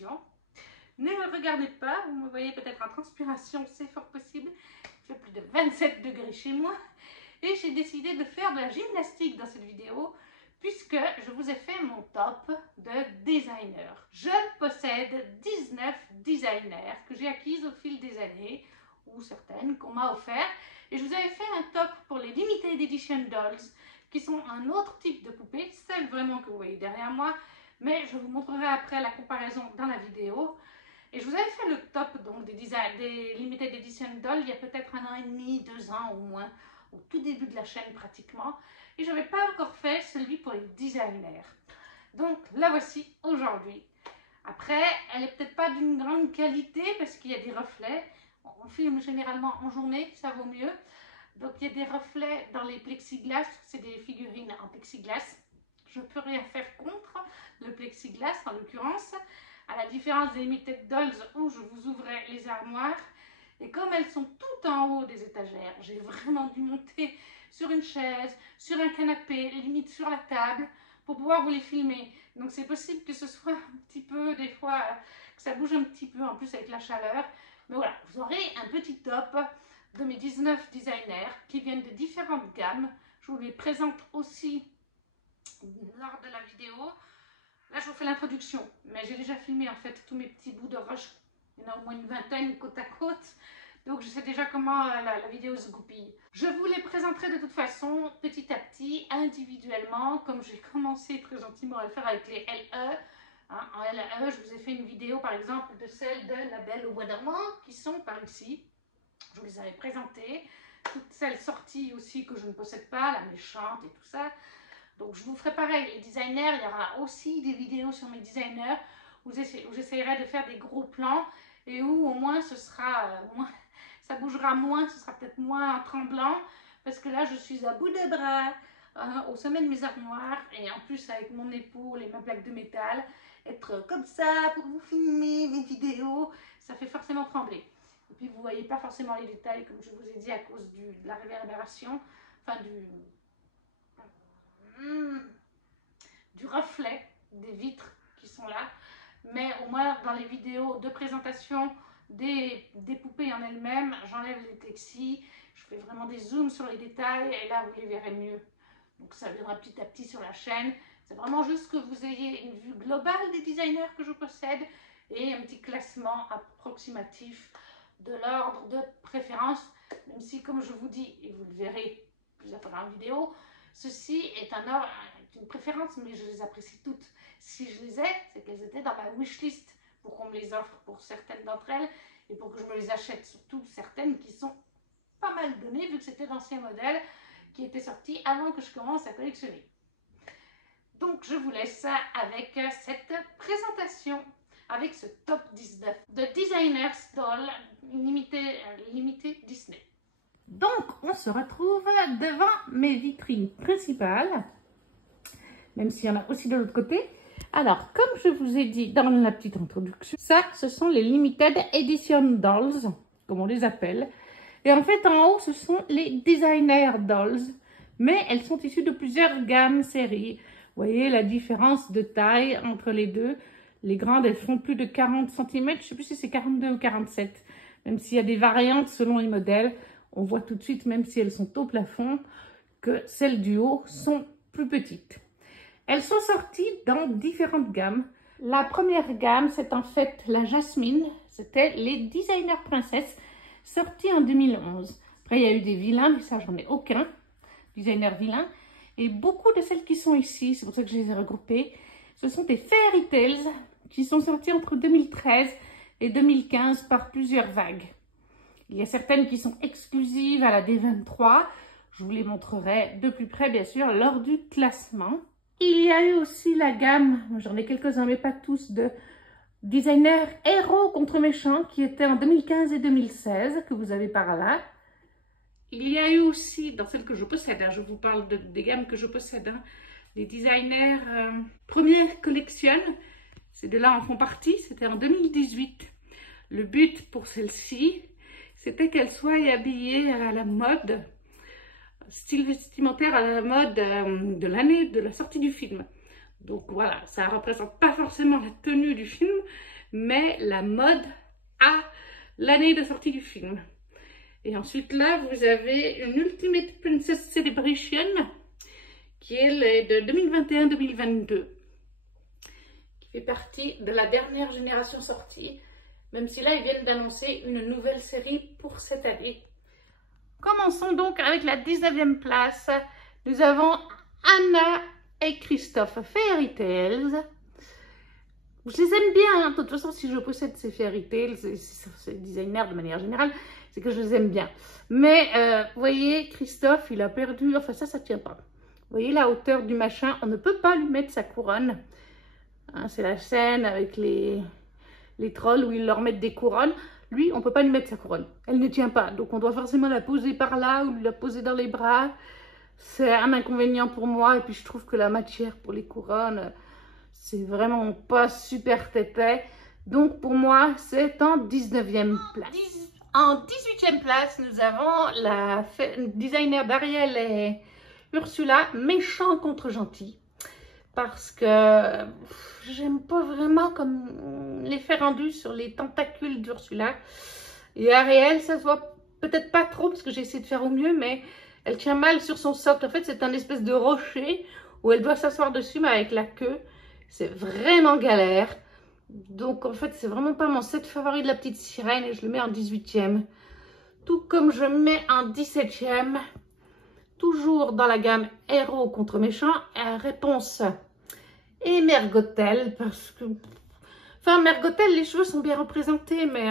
transpiration. Ne me regardez pas, vous me voyez peut-être en transpiration, c'est fort possible. Il fait plus de 27 degrés chez moi. Et j'ai décidé de faire de la gymnastique dans cette vidéo, puisque je vous ai fait mon top de designers. Je possède 19 designers que j'ai acquises au fil des années, ou certaines qu'on m'a offert. Et je vous avais fait un top pour les Limited Edition Dolls, qui sont un autre type de poupée, celle vraiment que vous voyez derrière moi, mais je vous montrerai après la comparaison dans la vidéo. Et je vous avais fait le top donc des Limited Edition Dolls il y a peut-être 1 an et demi, 2 ans au moins, au tout début de la chaîne pratiquement. Et je n'avais pas encore fait celui pour les designers. Donc la voici aujourd'hui. Après, elle n'est peut-être pas d'une grande qualité parce qu'il y a des reflets. On filme généralement en journée, ça vaut mieux. Donc il y a des reflets dans les plexiglas, c'est des figurines en plexiglas. Je ne peux rien faire contre le plexiglas en l'occurrence, à la différence des Limited Dolls où je vous ouvrais les armoires. Et comme elles sont toutes en haut des étagères, j'ai vraiment dû monter sur une chaise, sur un canapé, limite sur la table, pour pouvoir vous les filmer. Donc c'est possible que ce soit un petit peu, des fois, que ça bouge un petit peu, en plus avec la chaleur. Mais voilà, vous aurez un petit top de mes 19 designers qui viennent de différentes gammes. Je vous les présente aussi lors de la vidéo. Là, je vous fais l'introduction, mais j'ai déjà filmé en fait tous mes petits bouts de roche. Il y en a au moins une vingtaine côte à côte. Donc, je sais déjà comment la vidéo se goupille. Je vous les présenterai de toute façon petit à petit, individuellement, comme j'ai commencé très gentiment à le faire avec les LE. Hein, en LE, je vous ai fait une vidéo par exemple de celle de La Belle au Bois dormant, qui sont par ici. Je vous les avais présentées. Toutes celles sorties aussi que je ne possède pas, la méchante et tout ça. Donc je vous ferai pareil, les designers, il y aura aussi des vidéos sur mes designers où j'essaierai de faire des gros plans et où au moins ce sera moins, ça bougera moins, ce sera peut-être moins tremblant parce que là je suis à bout de bras au sommet de mes armoires et en plus avec mon épaule et ma plaque de métal, être comme ça pour vous filmer mes vidéos, ça fait forcément trembler. Et puis vous ne voyez pas forcément les détails comme je vous ai dit à cause de la réverbération, enfin du reflet des vitres qui sont là, mais au moins dans les vidéos de présentation des poupées en elles-mêmes, j'enlève les plexis, je fais vraiment des zooms sur les détails et là vous les verrez mieux. Donc ça viendra petit à petit sur la chaîne. C'est vraiment juste que vous ayez une vue globale des designers que je possède et un petit classement approximatif de l'ordre de préférence, même si comme je vous dis, et vous le verrez plusieurs fois dans la vidéo, ceci est une préférence, mais je les apprécie toutes. Si je les ai, c'est qu'elles étaient dans ma wishlist pour qu'on me les offre pour certaines d'entre elles et pour que je me les achète, surtout certaines qui sont pas mal données vu que c'était d'anciens modèles qui étaient sortis avant que je commence à collectionner. Donc je vous laisse avec cette présentation, avec ce top 19 de Designers Doll limité Disney. Donc, on se retrouve devant mes vitrines principales, même s'il y en a aussi de l'autre côté. Alors, comme je vous ai dit dans la petite introduction, ça, ce sont les Limited Edition Dolls, comme on les appelle. Et en fait, en haut, ce sont les Designer Dolls, mais elles sont issues de plusieurs gammes, séries. Vous voyez la différence de taille entre les deux. Les grandes, elles font plus de 40 cm, je ne sais plus si c'est 42 ou 47, même s'il y a des variantes selon les modèles. On voit tout de suite, même si elles sont au plafond, que celles du haut sont plus petites. Elles sont sorties dans différentes gammes. La première gamme, c'est en fait la Jasmine. C'était les Designer Princess, sortis en 2011. Après, il y a eu des vilains, mais ça, j'en ai aucun. Designer vilain. Et beaucoup de celles qui sont ici, c'est pour ça que je les ai regroupées, ce sont des Fairy Tales qui sont sorties entre 2013 et 2015 par plusieurs vagues. Il y a certaines qui sont exclusives à la D23. Je vous les montrerai de plus près, bien sûr, lors du classement. Il y a eu aussi la gamme, j'en ai quelques-uns, mais pas tous, de Designer Héros contre Méchants, qui était en 2015 et 2016, que vous avez par là. Il y a eu aussi, dans celles que je possède, hein, je vous parle des gammes que je possède, hein, les Designers Première Collection. Ces deux-là en font partie, c'était en 2018. Le but pour celle-ci, c'était qu'elle soit habillée à la mode, style vestimentaire à la mode de l'année de la sortie du film. Donc voilà, ça ne représente pas forcément la tenue du film, mais la mode à l'année de sortie du film. Et ensuite là, vous avez une Ultimate Princess Celebration, qui elle est de 2021-2022, qui fait partie de la dernière génération sortie, même si là, ils viennent d'annoncer une nouvelle série pour cette année. Commençons donc avec la 19e place. Nous avons Anna et Christophe Fairy Tales. Je les aime bien, hein. De toute façon, si je possède ces Fairy Tales, ces designers de manière générale, c'est que je les aime bien. Mais, vous voyez, Christophe, il a perdu, enfin ça tient pas. Vous voyez la hauteur du machin, on ne peut pas lui mettre sa couronne. Hein, c'est la scène avec les trolls où ils leur mettent des couronnes. Lui, on ne peut pas lui mettre sa couronne. Elle ne tient pas. Donc, on doit forcément la poser par là ou la poser dans les bras. C'est un inconvénient pour moi. Et puis, je trouve que la matière pour les couronnes, c'est vraiment pas super tétais. Donc, pour moi, c'est en 19e place. En 18e place, nous avons la designer d'Ariel et Ursula, méchant contre gentil. Parce que j'aime pas vraiment comme l'effet rendu sur les tentacules d'Ursula. Et Ariel, ça se voit peut-être pas trop parce que j'ai essayé de faire au mieux, mais elle tient mal sur son socle. En fait, c'est un espèce de rocher où elle doit s'asseoir dessus, mais avec la queue. C'est vraiment galère. Donc, en fait, c'est vraiment pas mon set favori de la petite sirène et je le mets en 18e. Tout comme je mets en 17e. Toujours dans la gamme héros contre méchants, réponse et Mergotel, parce que, enfin, Mergotel, les cheveux sont bien représentés, mais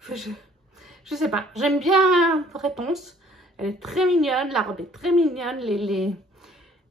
je sais pas, j'aime bien réponse, elle est très mignonne, la robe est très mignonne, les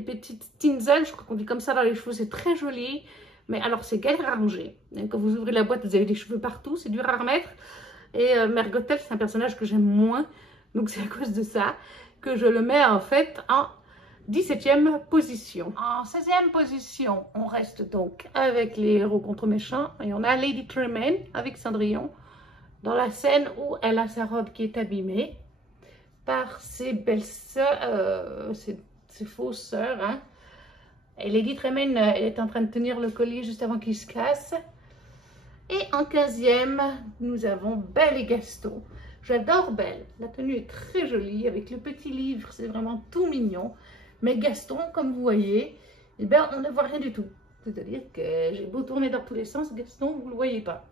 petites tinsel, je crois qu'on dit comme ça dans les cheveux, c'est très joli, mais alors c'est galère à ranger. Quand vous ouvrez la boîte, vous avez des cheveux partout, c'est dur à remettre, et Mergotel, c'est un personnage que j'aime moins, donc c'est à cause de ça que je le mets en fait en 17e position. En 16e position, on reste donc avec les héros contre méchants et on a Lady Tremaine avec Cendrillon dans la scène où elle a sa robe qui est abîmée par ses belles sœurs, ses fausses sœurs. Hein. Et Lady Tremaine, elle est en train de tenir le collier juste avant qu'il se casse. Et en 15e, nous avons Belle et Gaston. J'adore Belle, la tenue est très jolie avec le petit livre, c'est vraiment tout mignon. Mais Gaston, comme vous voyez, eh ben, on ne voit rien du tout. C'est-à-dire que j'ai beau tourner dans tous les sens, Gaston, vous ne le voyez pas.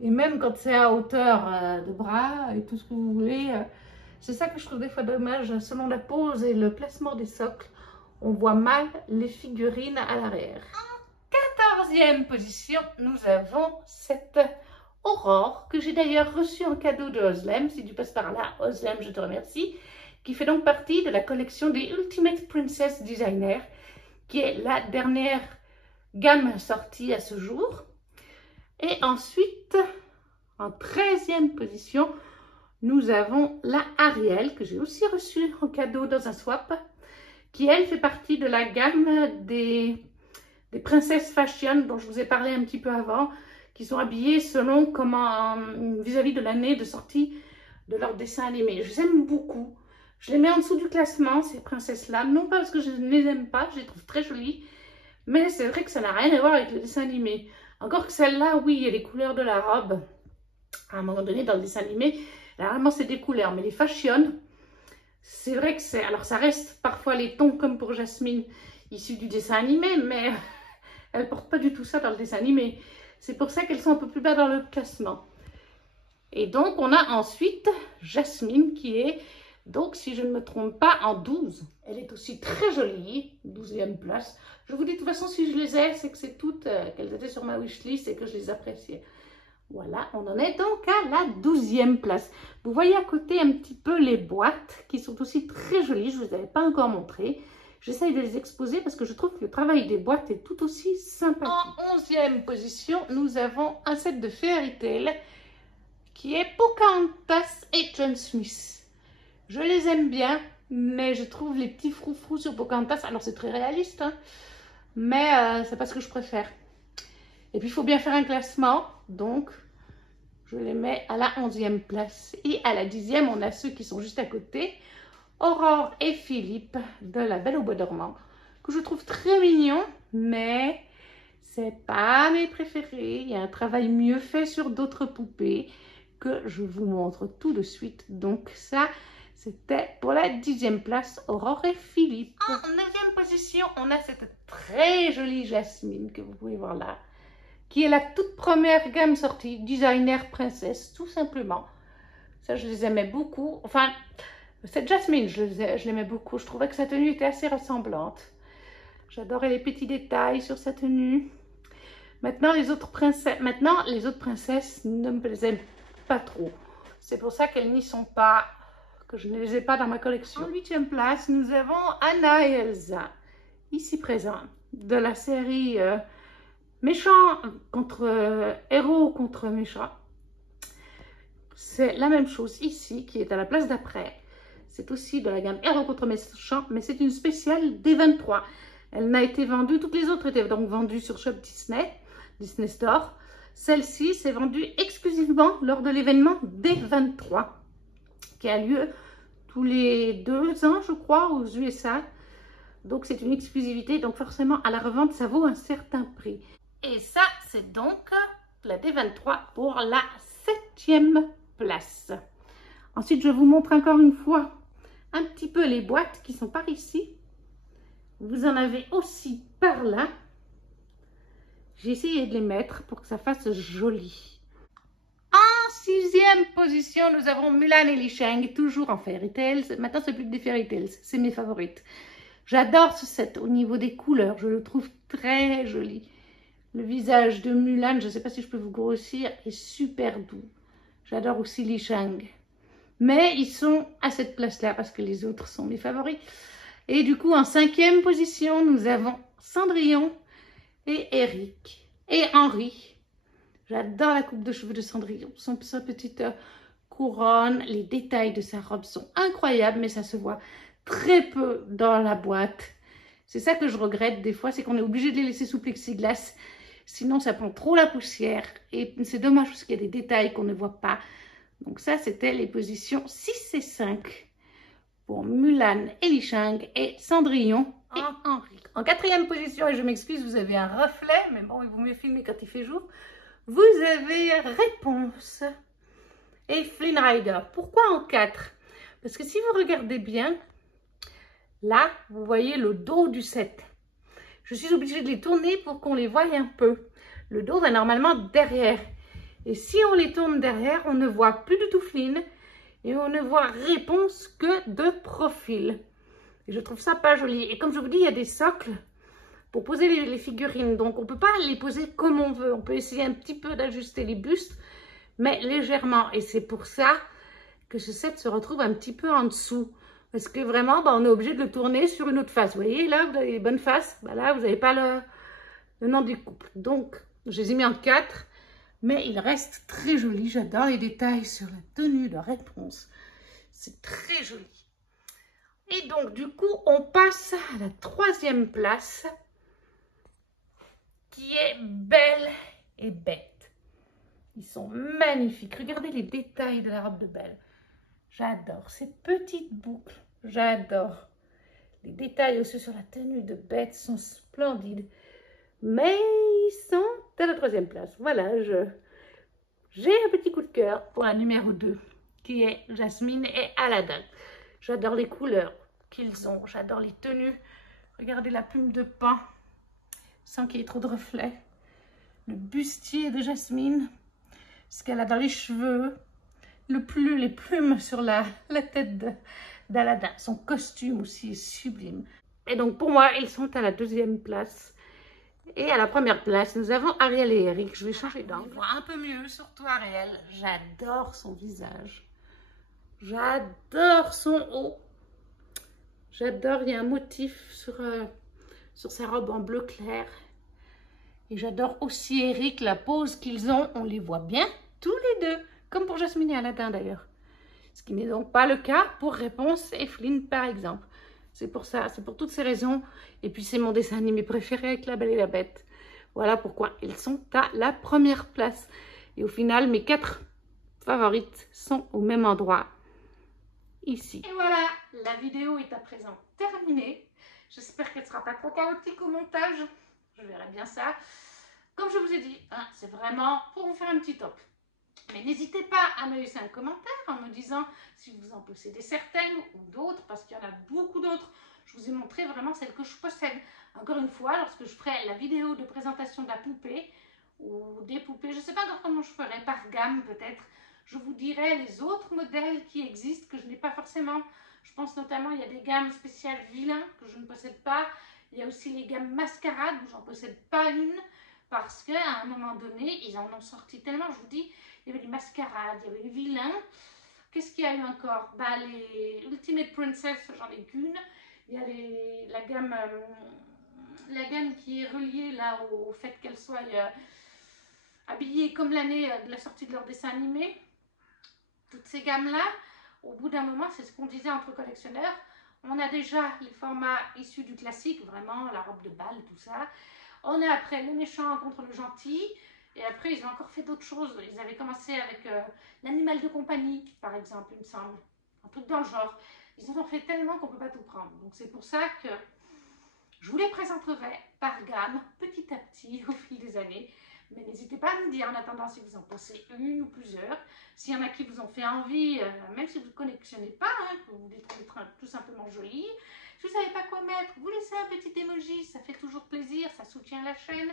Et même quand c'est à hauteur de bras et tout ce que vous voulez, c'est ça que je trouve des fois dommage. Selon la pose et le placement des socles, on voit mal les figurines à l'arrière. En 14e position, nous avons cette Aurore, que j'ai d'ailleurs reçue en cadeau de Oslem. Si tu passes par là, Oslem, je te remercie. Qui fait donc partie de la collection des Ultimate Princess Designer, qui est la dernière gamme sortie à ce jour. Et ensuite, en 13e position, nous avons la Ariel, que j'ai aussi reçue en cadeau dans un swap, qui elle fait partie de la gamme des Princess Fashion, dont je vous ai parlé un petit peu avant, qui sont habillées selon comment vis-à-vis de l'année de sortie de leur dessin animé. Je les aime beaucoup. Je les mets en dessous du classement, ces princesses-là. Non pas parce que je ne les aime pas, je les trouve très jolies. Mais c'est vrai que ça n'a rien à voir avec le dessin animé. Encore que celle-là, oui, il y a les couleurs de la robe. À un moment donné, dans le dessin animé, là, vraiment, c'est des couleurs. Mais les fashion, c'est vrai que c'est... Alors, ça reste parfois les tons comme pour Jasmine, issus du dessin animé, mais elle ne porte pas du tout ça dans le dessin animé. C'est pour ça qu'elles sont un peu plus bas dans le classement. Et donc, on a ensuite Jasmine qui est... Donc, si je ne me trompe pas, en 12. Elle est aussi très jolie, 12e place. Je vous dis de toute façon, si je les ai, c'est que c'est toutes qu'elles étaient sur ma wishlist et que je les appréciais. Voilà, on en est donc à la 12e place. Vous voyez à côté un petit peu les boîtes qui sont aussi très jolies. Je ne vous avais pas encore montré. J'essaye de les exposer parce que je trouve que le travail des boîtes est tout aussi sympathique. En 11e position, nous avons un set de Fairy Tail qui est Pocahontas et John Smith. Je les aime bien, mais je trouve les petits froufrous sur Pocahontas, alors c'est très réaliste, hein, mais c'est pas ce que je préfère. Et puis il faut bien faire un classement, donc je les mets à la 11e place. Et à la 10e, on a ceux qui sont juste à côté, Aurore et Philippe de La Belle au Bois dormant, que je trouve très mignon, mais C'est pas mes préférés. Il y a un travail mieux fait sur d'autres poupées que je vous montre tout de suite. Donc ça, c'était pour la 10e place, Aurore et Philippe. En 9e position, on a cette très jolie Jasmine que vous pouvez voir là, qui est la toute première gamme sortie, Designer Princesse, tout simplement. Ça, je les aimais beaucoup. Enfin, cette Jasmine, je l'aimais beaucoup. Je trouvais que sa tenue était assez ressemblante. J'adorais les petits détails sur sa tenue. Maintenant, les autres princesses ne me plaisaient pas trop. C'est pour ça qu'elles n'y sont pas, que je ne les ai pas dans ma collection. En 8e place, nous avons Anna et Elsa, ici présents, de la série héros contre méchants. C'est la même chose ici, qui est à la place d'après. C'est aussi de la gamme héros contre méchants, mais c'est une spéciale D23. Elle n'a été vendue, toutes les autres étaient donc vendues sur Shop Disney Store. Celle-ci s'est vendue exclusivement lors de l'événement D23, qui a lieu tous les 2 ans, je crois, aux USA. Donc c'est une exclusivité, donc forcément à la revente, ça vaut un certain prix. Et ça, c'est donc la D23 pour la 7e place. Ensuite, je vous montre encore une fois un petit peu les boîtes qui sont par ici. Vous en avez aussi par là. J'ai essayé de les mettre pour que ça fasse joli. En 6e position, nous avons Mulan et Li Shang, toujours en Fairy Tales. Maintenant, c'est plus que des Fairy Tales, c'est mes favorites. J'adore ce set au niveau des couleurs, je le trouve très joli. Le visage de Mulan, je ne sais pas si je peux vous grossir, est super doux. J'adore aussi Li Shang. Mais ils sont à cette place-là parce que les autres sont mes favoris. Et du coup, en 5e position, nous avons Cendrillon et Eric et Henri. J'adore la coupe de cheveux de Cendrillon. Sa petite couronne, les détails de sa robe sont incroyables, mais ça se voit très peu dans la boîte. C'est ça que je regrette des fois, c'est qu'on est obligé de les laisser sous plexiglas. Sinon, ça prend trop la poussière. Et c'est dommage parce qu'il y a des détails qu'on ne voit pas. Donc ça, c'était les positions 6 et 5 pour Mulan et Li Shang et Cendrillon et Henri. En 4e position, et je m'excuse, vous avez un reflet, mais bon, il vaut mieux filmer quand il fait jour. Vous avez Réponse et Flynn Rider. Pourquoi en 4? Parce que si vous regardez bien, là, vous voyez le dos du set. Je suis obligée de les tourner pour qu'on les voie un peu. Le dos va normalement derrière. Et si on les tourne derrière, on ne voit plus du tout Flynn et on ne voit Réponse que de profil. Et je trouve ça pas joli. Et comme je vous dis, il y a des socles pour poser les figurines. Donc, on ne peut pas les poser comme on veut. On peut essayer un petit peu d'ajuster les bustes, mais légèrement. Et c'est pour ça que ce set se retrouve un petit peu en dessous. Parce que vraiment, on est obligé de le tourner sur une autre face. Vous voyez, là, vous avez les bonnes faces. Là, vous n'avez pas le nom du couple. Donc, je les ai mis en 4. Mais il reste très joli. J'adore les détails sur la tenue de Réponse. C'est très joli. Et donc, du coup, on passe à la 3e place, qui est Belle et Bête. Ils sont magnifiques. Regardez les détails de la robe de Belle. J'adore ces petites boucles. J'adore. Les détails aussi sur la tenue de Bête sont splendides. Mais ils sont à la 3e place. Voilà, j'ai un petit coup de cœur pour la numéro 2, qui est Jasmine et Aladdin. J'adore les couleurs qu'ils ont. J'adore les tenues. Regardez la plume de pain, sans qu'il y ait trop de reflets. Le bustier de Jasmine, ce qu'elle a dans les cheveux. Les plumes sur la tête d'Aladdin. Son costume aussi est sublime. Et donc, pour moi, ils sont à la 2e place. Et à la 1re place, nous avons Ariel et Eric. Je vais changer d'angle. On voit un peu mieux, surtout Ariel. J'adore son visage. J'adore son haut. J'adore, il y a un motif sur sa robe en bleu clair. Et j'adore aussi Eric, la pose qu'ils ont. On les voit bien, tous les deux. Comme pour Jasmine et Aladdin d'ailleurs. Ce qui n'est donc pas le cas pour Réponse et Flynn par exemple. C'est pour ça, c'est pour toutes ces raisons. Et puis c'est mon dessin animé préféré avec La Belle et la Bête. Voilà pourquoi ils sont à la 1re place. Et au final, mes 4 favorites sont au même endroit, ici. Et voilà, la vidéo est à présent terminée. J'espère qu'elle ne sera pas trop chaotique au montage. Je verrai bien ça. Comme je vous ai dit, hein, c'est vraiment pour vous faire un petit top. Mais n'hésitez pas à me laisser un commentaire en me disant si vous en possédez certaines ou d'autres, parce qu'il y en a beaucoup d'autres. Je vous ai montré vraiment celles que je possède. Encore une fois, lorsque je ferai la vidéo de présentation de la poupée ou des poupées, je ne sais pas encore comment je ferai, par gamme peut-être, je vous dirai les autres modèles qui existent que je n'ai pas forcément. Je pense notamment, il y a des gammes spéciales vilains que je ne possède pas. Il y a aussi les gammes mascarades où j'en possède pas une parce qu'à un moment donné, ils en ont sorti tellement, je vous dis, il y avait les mascarades, il y avait les vilains. Qu'est-ce qu'il y a eu encore? Bah, les Ultimate Princess, j'en ai qu'une. Il y a la gamme qui est reliée là au fait qu'elle soit habillée comme l'année de la sortie de leur dessin animé. Toutes ces gammes-là, au bout d'un moment, c'est ce qu'on disait entre collectionneurs, on a déjà les formats issus du classique, vraiment, la robe de bal, tout ça. On a après le méchant contre le gentil. Et après, ils ont encore fait d'autres choses. Ils avaient commencé avec l'animal de compagnie, par exemple, il me semble. Un truc dans le genre. Ils en ont fait tellement qu'on ne peut pas tout prendre. Donc c'est pour ça que je vous les présenterai par gamme, petit à petit, au fil des années. Mais n'hésitez pas à me dire en attendant si vous en pensez une ou plusieurs. S'il y en a qui vous ont fait envie, même si vous ne collectionnez pas, hein, que vous les trouvez tout simplement jolies. Si vous ne savez pas quoi mettre, vous laissez un petit emoji, ça fait toujours plaisir, ça soutient la chaîne.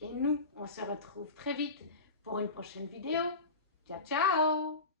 Et nous, on se retrouve très vite pour une prochaine vidéo. Ciao, ciao!